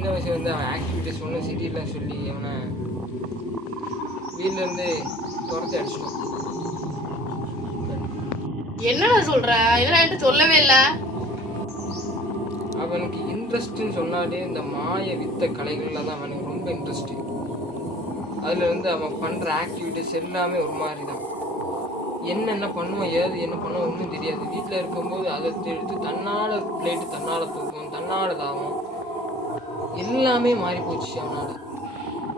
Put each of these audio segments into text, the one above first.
சின்ன வயசுல இருந்து அவன் ஆக்டிவிட்டிஸ் ஒன்றும் சரியில்லை சொல்லி அவனை வீட்டிலேருந்து துரத்தி அடிச்சிடும். என்னடா சொல்ற? இதெல்லாம் என்கிட்ட சொல்லவே இல்லை. அவனுக்கு இன்ட்ரெஸ்ட்னு சொன்னாலே இந்த மாய வித்த கலைகளில் தான் அவனுக்கு ரொம்ப இன்ட்ரெஸ்ட்டு. அதில் வந்து அவன் பண்ணுற ஆக்டிவிட்டிஸ் எல்லாமே ஒரு மாதிரி தான். என்னென்ன பண்ணுவான், என்ன பண்ணுவான் ஒன்றும் தெரியாது. வீட்டில் இருக்கும்போது அதை எடுத்து தன்னால் பிளேட்டு தன்னால் தூக்கும், தன்னால் தாவும், எல்லாமே மாறி போச்சு அவனால்.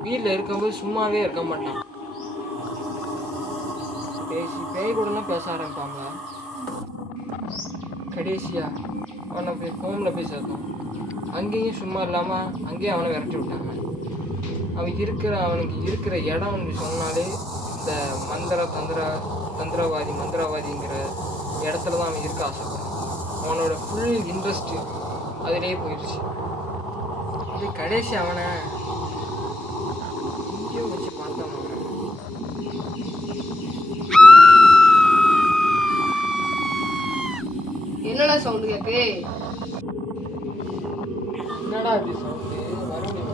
வீட்டில் இருக்கும்போது சும்மாவே இருக்க மாட்டான். பேய் கூடலாம் பேச ஆரம்பிப்பாங்களா? கடைசியாக அவனை போய் ஃபோனில் போய் சேர்த்தான். அங்கேயும் சும்மா இல்லாமல் அங்கேயும் அவனை விரட்டி விட்டாங்க. அவனுக்கு இருக்கிற இடம் வந்து சொன்னாலே இந்த மந்திரவாதிங்கிற இடத்துல தான் அவன் இருக்க ஆசைப்படுறான். அவனோட ஃபுல் இன்ட்ரெஸ்ட்டு அதிலே போயிடுச்சு. அது கடைசி அவனை எங்கேயோ வச்சு பார்த்தான். என்னடா சவுண்டு கேக்கு? என்னடா இப்படி சவுண்டு மறுபடியும்?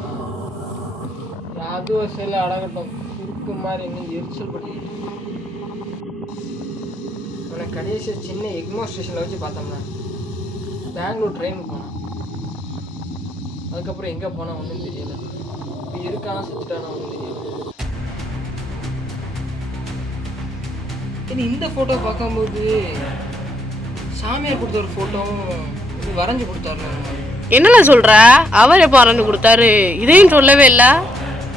அது ஒரு சில அடகட்டும் இருக்கு மாதிரி இன்னும் எரிச்சல் படிக்கிட்டு. அவனை கடைசியாக சின்ன எக்மோ ஸ்டேஷனில் வச்சு பார்த்தோம்னா பெங்களூர் ட்ரெயினுக்கு போனான். அதுக்கப்புறம் எங்கே போனால் ஒன்றும் தெரியல. இப்போ இருக்கானா செத்துட்டானா ஒன்றும் தெரியல. இந்த ஃபோட்டோ பார்க்கும்போது சாமியார் கொடுத்த ஒரு ஃபோட்டோவும் வரைஞ்சி கொடுத்தாரு. என்னடா சொல்ற? அவர் எப்போ வரைஞ்சு கொடுத்தாரு? இதையும் சொல்லவே இல்லை.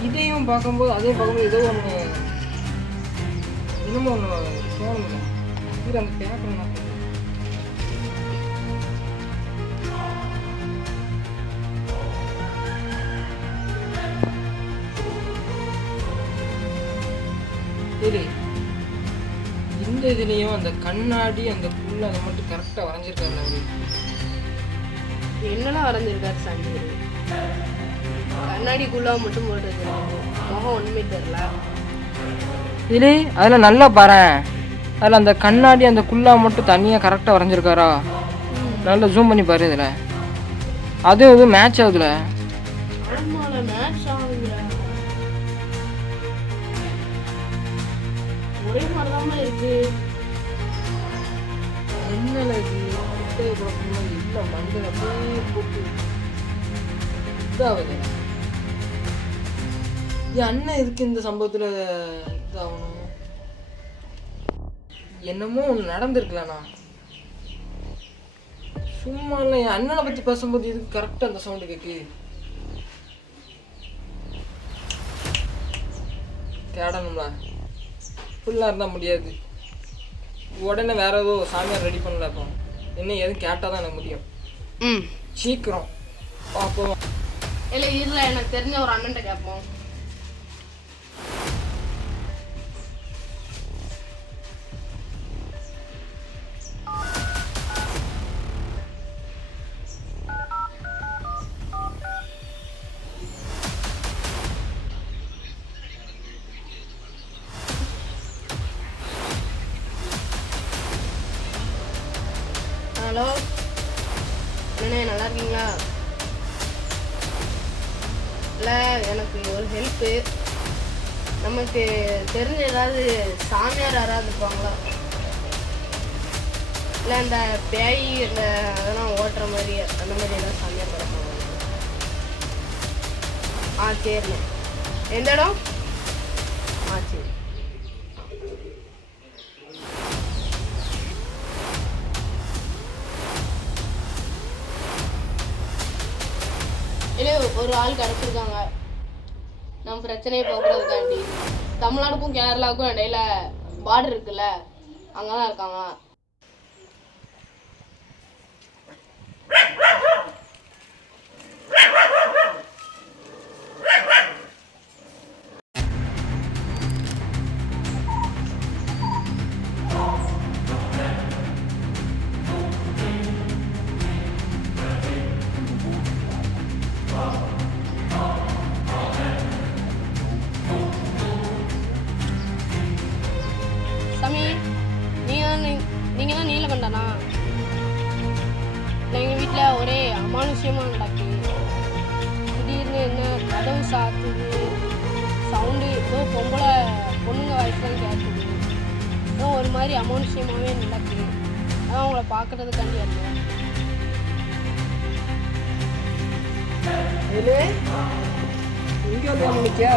இதையும் பார்க்கும்போது அதையும் பார்க்கும்போது ஏதோ ஒன்று இன்னமும் ஒன்று தோணுங்க. இது அந்த பேப்பர் சரி. இந்த இதுலேயும் அந்த கண்ணாடி அந்த புல் அதை மட்டும் கரெக்டாக வரைஞ்சிருக்காரு. அவரு என்னெல்லாம் வரைஞ்சிருக்காரு சாமி? கண்ணாடிக்குள்ளா மட்டும் போடுறது, முகம் ஒன்றுமே தெரியல. இல்லை அதில் நல்லா பாரு. அதில் அந்த கண்ணாடி அந்த குள்ளா மட்டும் தனியாக கரெக்டாக வரைஞ்சிருக்காரா? நல்லா ஜூம் பண்ணி பாரு. இதில் அதுவும் எதுவும் மேட்ச் ஆகுதுல. ஒரே மாதிரிதான் இருக்கு. என்னல இது இல்லை மஞ்சள் அப்படியே போட்டு இதாகுது. என் அண்ணன் இருக்கு இந்த சம்பவத்தில் இதாகணும். என்னமோ ஒன்று நடந்திருக்கலண்ணா. சும்மா இல்லை. என் அண்ணனை பற்றி பேசும்போது இதுக்கு கரெக்டாக அந்த சவுண்டு கேட்கு. தேடணும்ல. ஃபுல்லாக இருந்தால் முடியாது. உடனே வேற ஏதோ சாமியார் ரெடி பண்ணல. இப்போ என்ன எதுவும் கேட்டால் தான் எனக்கு முடியும். சீக்கிரம் பார்ப்போம். இல்லை இல்லை, எனக்கு தெரிஞ்ச ஒரு அண்ணன்ட்ட கேட்போம். ஹலோ அண்ணே, நல்லா இருக்கீங்களா? இல்லை, எனக்கு ஒரு ஹெல்ப்பு. நமக்கு தெரிஞ்ச ஏதாவது சாமியார் யாராவது இருப்பாங்களா? இல்லை இந்த பேய் இந்த அதெல்லாம் ஓட்டுற மாதிரி அந்த மாதிரி ஏதாவது சாமியார் இருப்பாங்க? சரிண்ணே. எந்த இடம்? சரி. இல்லை, ஒரு ஆள் கிடச்சிருக்காங்க. நம்ம பிரச்சனையை போக்குறதுக்காண்டி. தமிழ்நாடுக்கும் கேரளாவுக்கும் இடையில பார்டர் இருக்குல்ல, அங்கே தான் இருக்காங்க. சாமி, நீங்கள் தான் நீலகண்டனா? இல்லை, எங்கள் வீட்டில் ஒரே அமானுஷ்யமாக நடக்கு. மாதிரி அமானுஷ்யமாகவே நல்லா தெரியும். அதான் உங்களை பார்க்கறதுக்காண்டி வந்தேன். இங்கே வந்து நிற்கியா?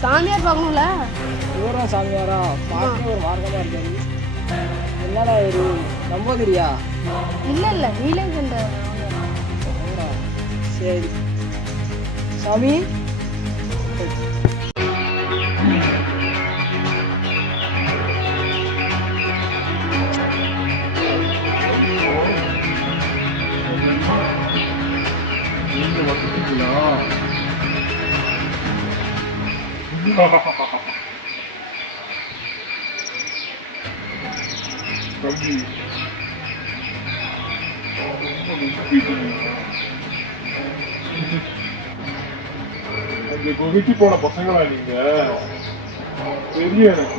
சாமியார் பார்க்கணும்ல? தூரம் சாமியாரா? பார்க்க ஒரு மார்க்கமாக இருக்காது. என்னடா இது நம்போதிரியா? இல்லை நீலகண்ட. சரி சாமி. தம்பி அந்த குகைக்கு போன பசங்களா நீங்க? தெரிய எனக்கு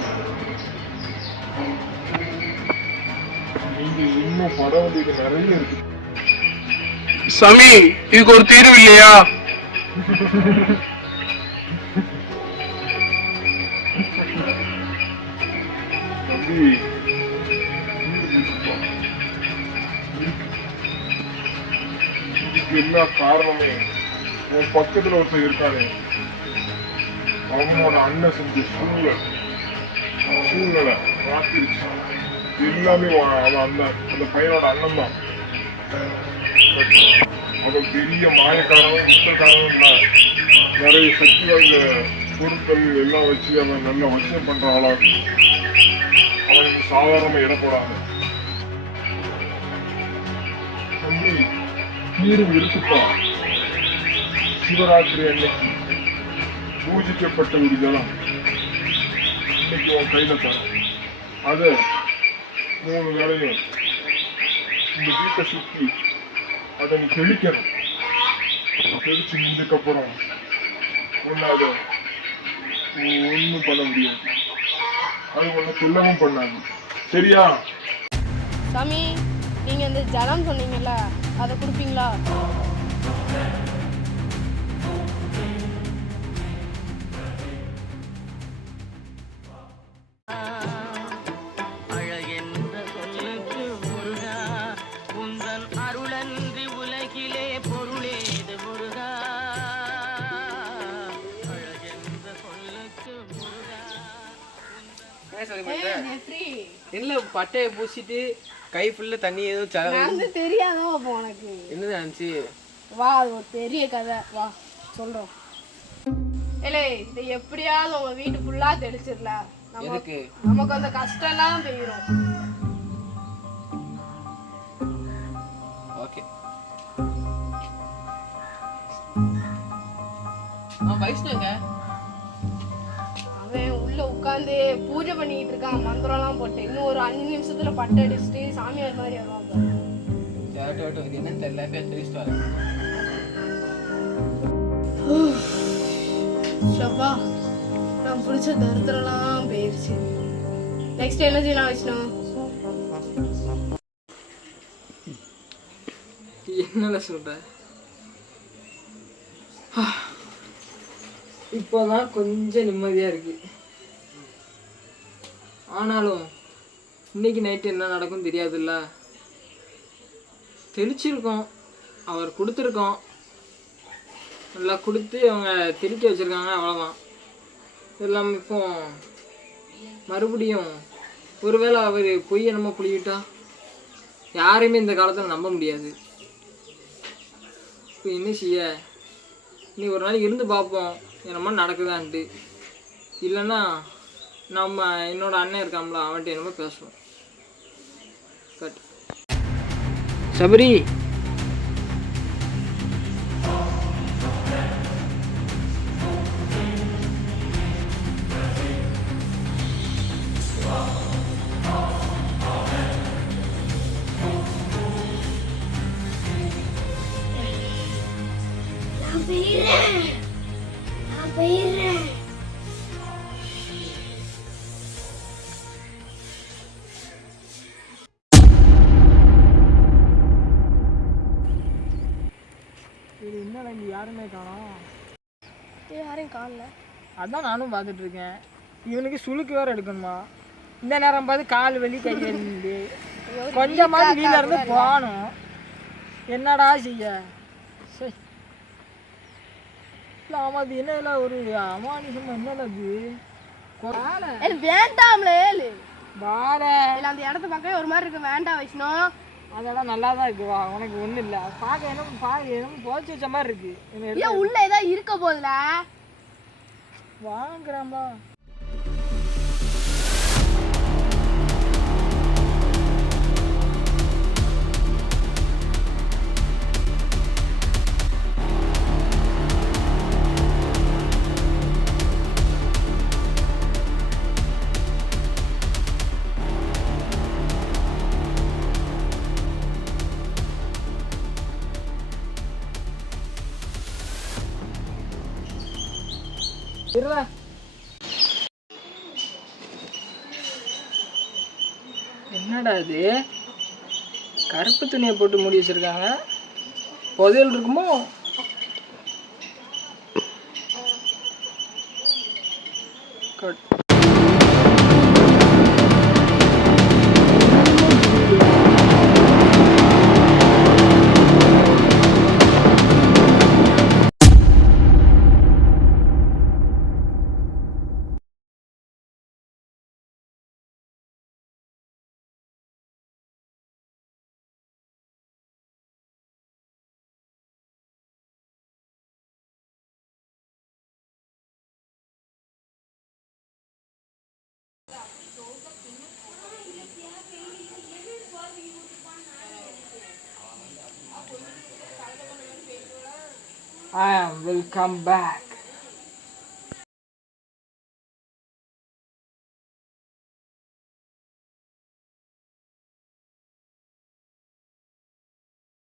நீங்க இன்னும் பட வேண்டியது நிறைய இருக்கு சாமி. இதுக்கு ஒரு தீர்வு இல்லையா? தம்பி இதுக்கு என்ன காரணமே உன் பக்கத்துல ஒருத்தர் இருக்கானே, அவனோட அண்ணன் செஞ்ச சூழ்நிலை மாத்திருச்சு எல்லாமே. அவன் அந்த பையனோட அண்ணன் தான். அவன் பெரிய மாயக்காரனும் முத்தக்காரனும் இல்லை. நிறைய சக்தி வாய்ந்த பொருட்கள் எல்லாம் வச்சு அவன் நல்லா வசியம் பண்ற ஆளா. அவனுக்கு சாதாரணமா இடப்படாது. தம்பி தீர்வு இருக்குப்பா. சிவராத்திரி அன்னைக்கு பூஜிக்கப்பட்ட ஒரு ஜலம் இன்னைக்கு உன் கையில தரும். அதை 3 வேளையும் இந்த வீட்டை சுத்தி அதை நீ தெளிக்கணும். தெளிச்சு முடிஞ்சதுக்கப்புறம் ஒன்று அதை ஒன்றும் பண்ண முடியாது. அது ஒன்று சொல்லவும் பண்ணாது. சரியா? சாமி, நீங்கள் இந்த ஜலம் சொன்னீங்கல்ல, அதை கொடுப்பீங்களா? இல்லை பட்டையை பூசிட்டு கை ஃபுல்லாக தண்ணி ஏதோ தெரியாதோ அப்போ உனக்கு என்னது நினச்சி? வா, அது ஒரு பெரிய கதை. வா சொல்றோம். இல்லை, இதை எப்படியாவது உங்க வீட்டு ஃபுல்லா தெளிச்சிடல. நமக்கு அந்த கஷ்டம்லாம் போயிடும். ஓகே. வைஷ்ணங்க அவன் உள்ள உட்காந்து பூஜை பண்ணிட்டு இருக்கான், மந்திரம்லாம் போட்டு. இன்னும் ஒரு 5 நிமிஷத்துல பட்டை அடிச்சுட்டு சாமியார் மாதிரி வருவாங்க. என்னன்னு தெரியல, தெரிஞ்சுட்டு வரேன். ஷப்பா, நான் பிடிச்ச தரித்திரம்லாம் போயிடுச்சு. நெக்ஸ்ட் என்ன செய்யலாம் விஷ்ணு? என்னல சொல்ற? இப்போதான் கொஞ்சம் நிம்மதியா இருக்கு. ஆனாலும் இன்னைக்கு நைட்டு என்ன நடக்கும் தெரியாதுல்ல. தெளிச்சிருக்கோம், அவர் கொடுத்துருக்கோம், நல்லா கொடுத்து அவங்க தெளிக்க வச்சுருக்காங்க, அவ்வளோதான். எல்லாம் இப்போ மறுபடியும் ஒருவேளை அவர் பொய் என்னமோ புளிவிட்டா யாரையுமே இந்த காலத்தில் நம்ப முடியாது. இப்போ என்ன செய்ய? நீ ஒரு நாளைக்கு இருந்து பார்ப்போம் என்னமோ நடக்குதான்ட்டு. இல்லைன்னா நம்ம என்னோட அண்ணன் இருக்காம்ல, அவன்கிட்ட என்னமோ பேசுவோம். கட். சபரி, என்னடா இங்கே யாருமே காணோம்? யாரையும் காணல. அதான் நானும் பார்த்துட்டு இருக்கேன். இவனுக்கு சுளுக்கு வேற எடுக்கணுமா? இந்த நேரம் பார்த்து கால் வலி கை வலி கொஞ்சமாவது வீட்டில் இருந்து போகணும். என்னடா செய்ய சரி இல்லை ஆமாம் அது என்ன ஒரு அமானுஷம் என்னல அது வேண்டாம்ல ஏழு வார இல்ல அந்த இடத்த பார்க்கவே ஒரு மாதிரி இருக்கு. வேண்டாம் வைஷ்ணு. அதெல்லாம் நல்லா தான் இருக்கு. வா உனக்கு ஒன்றும் இல்லை பார்க்க என்ன போச்சு வச்ச மாதிரி இருக்கு. ஏன் உள்ள ஏதாவது இருக்க போதுல வாங்குறாம்பா. என்னடா இது கருப்பு துணியை போட்டு மூடி வச்சிருக்காங்க. புதையல் இருக்குமோ? I will come back.